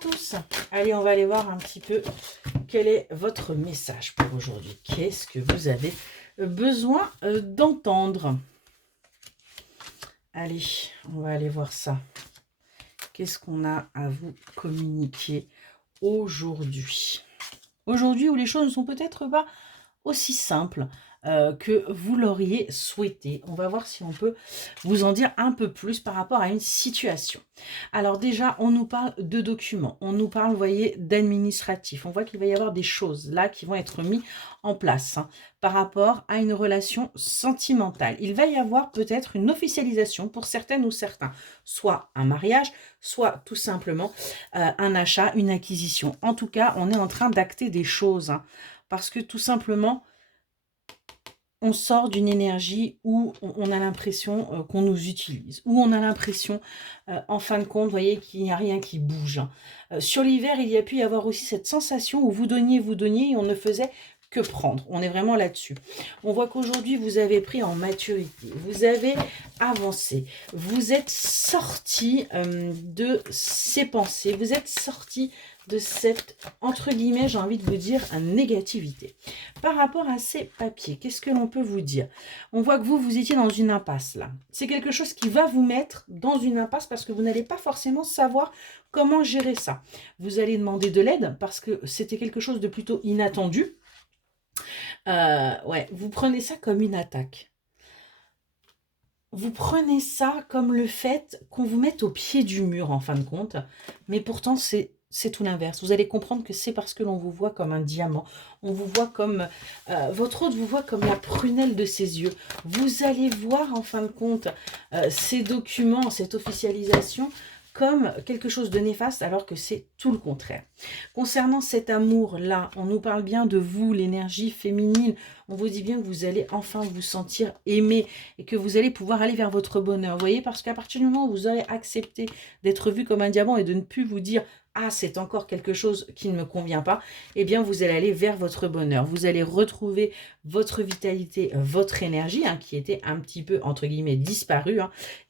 Tous. Allez, on va aller voir un petit peu quel est votre message pour aujourd'hui. Qu'est-ce que vous avez besoin d'entendre? Allez, on va aller voir ça. Qu'est-ce qu'on a à vous communiquer aujourd'hui? Aujourd'hui où les choses ne sont peut-être pas aussi simples que vous l'auriez souhaité. On va voir si on peut vous en dire un peu plus par rapport à une situation. Alors déjà, on nous parle de documents, on nous parle, vous voyez, d'administratif. On voit qu'il va y avoir des choses là qui vont être mises en place par rapport à une relation sentimentale. Il va y avoir peut-être une officialisation pour certaines ou certains, soit un mariage, soit tout simplement un achat, une acquisition. En tout cas, on est en train d'acter des choses parce que tout simplement, on sort d'une énergie où on a l'impression qu'on nous utilise, où on a l'impression, en fin de compte, vous voyez, qu'il n'y a rien qui bouge. Sur l'hiver, il y a pu y avoir aussi cette sensation où vous donniez, et on ne faisait que prendre. On est vraiment là-dessus. On voit qu'aujourd'hui, vous avez pris en maturité, vous avez avancé, vous êtes sorti de ces pensées, vous êtes sorti de cette, entre guillemets, j'ai envie de vous dire, négativité. Par rapport à ces papiers, qu'est-ce que l'on peut vous dire? On voit que vous étiez dans une impasse là. C'est quelque chose qui va vous mettre dans une impasse parce que vous n'allez pas forcément savoir comment gérer ça. Vous allez demander de l'aide parce que c'était quelque chose de plutôt inattendu. Ouais, vous prenez ça comme une attaque. Vous prenez ça comme le fait qu'on vous mette au pied du mur en fin de compte, mais pourtant c'est tout l'inverse. Vous allez comprendre que c'est parce que l'on vous voit comme un diamant, on vous voit comme, votre hôte vous voit comme la prunelle de ses yeux. Vous allez voir en fin de compte ces documents, cette officialisation comme quelque chose de néfaste alors que c'est tout le contraire. Concernant cet amour-là, on nous parle bien de vous, l'énergie féminine. On vous dit bien que vous allez enfin vous sentir aimé et que vous allez pouvoir aller vers votre bonheur. Vous voyez, parce qu'à partir du moment où vous aurez accepté d'être vu comme un diamant et de ne plus vous dire ah, c'est encore quelque chose qui ne me convient pas, eh bien, vous allez aller vers votre bonheur. Vous allez retrouver votre vitalité, votre énergie, qui était un petit peu, entre guillemets, disparue,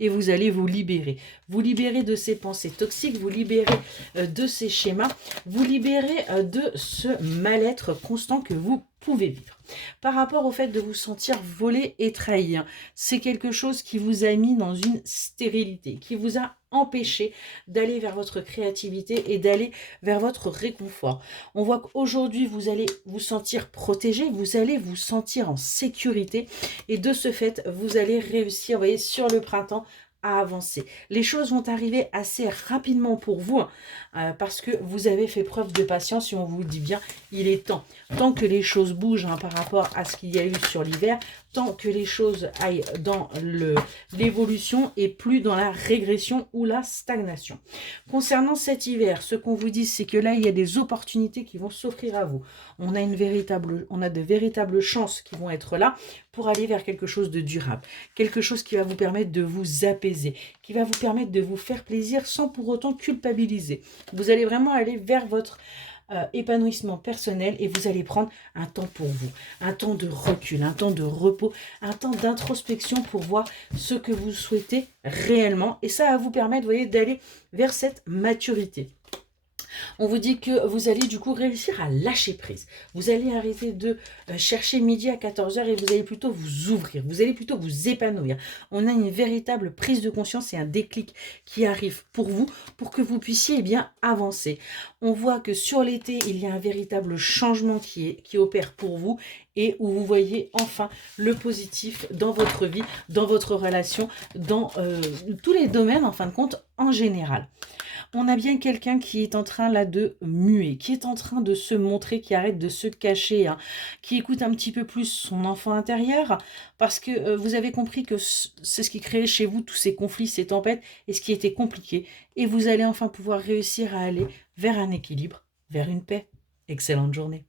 et vous allez vous libérer. Vous libérer de ces pensées toxiques, vous libérer de ces schémas, vous libérer de ce mal-être constant que vous pouvez vivre. Par rapport au fait de vous sentir volé et trahi, c'est quelque chose qui vous a mis dans une stérilité, qui vous a empêché d'aller vers votre créativité et d'aller vers votre réconfort. On voit qu'aujourd'hui, vous allez vous sentir protégé, vous allez vous sentir en sécurité et de ce fait, vous allez réussir, vous voyez, sur le printemps, à avancer. Les choses vont arriver assez rapidement pour vous parce que vous avez fait preuve de patience. Si on vous dit bien, il est temps. Tant que les choses bougent par rapport à ce qu'il y a eu sur l'hiver, tant que les choses aillent dans l'évolution et plus dans la régression ou la stagnation. Concernant cet hiver, ce qu'on vous dit, c'est que là, il y a des opportunités qui vont s'offrir à vous. On a de véritables chances qui vont être là pour aller vers quelque chose de durable. Quelque chose qui va vous permettre de vous apaiser, qui va vous permettre de vous faire plaisir sans pour autant culpabiliser. Vous allez vraiment aller vers votre épanouissement personnel et vous allez prendre un temps pour vous, un temps de recul, un temps de repos, un temps d'introspection pour voir ce que vous souhaitez réellement et ça va vous permettre, vous voyez, d'aller vers cette maturité. On vous dit que vous allez du coup réussir à lâcher prise. Vous allez arrêter de chercher midi à 14 h et vous allez plutôt vous ouvrir. Vous allez plutôt vous épanouir. On a une véritable prise de conscience et un déclic qui arrive pour vous, pour que vous puissiez bien avancer. On voit que sur l'été, il y a un véritable changement qui opère pour vous et où vous voyez enfin le positif dans votre vie, dans votre relation, dans tous les domaines en fin de compte en général. On a bien quelqu'un qui est en train là de muer, qui est en train de se montrer, qui arrête de se cacher, qui écoute un petit peu plus son enfant intérieur, parce que vous avez compris que c'est ce qui crée chez vous tous ces conflits, ces tempêtes, et ce qui était compliqué. Et vous allez enfin pouvoir réussir à aller vers un équilibre, vers une paix. Excellente journée.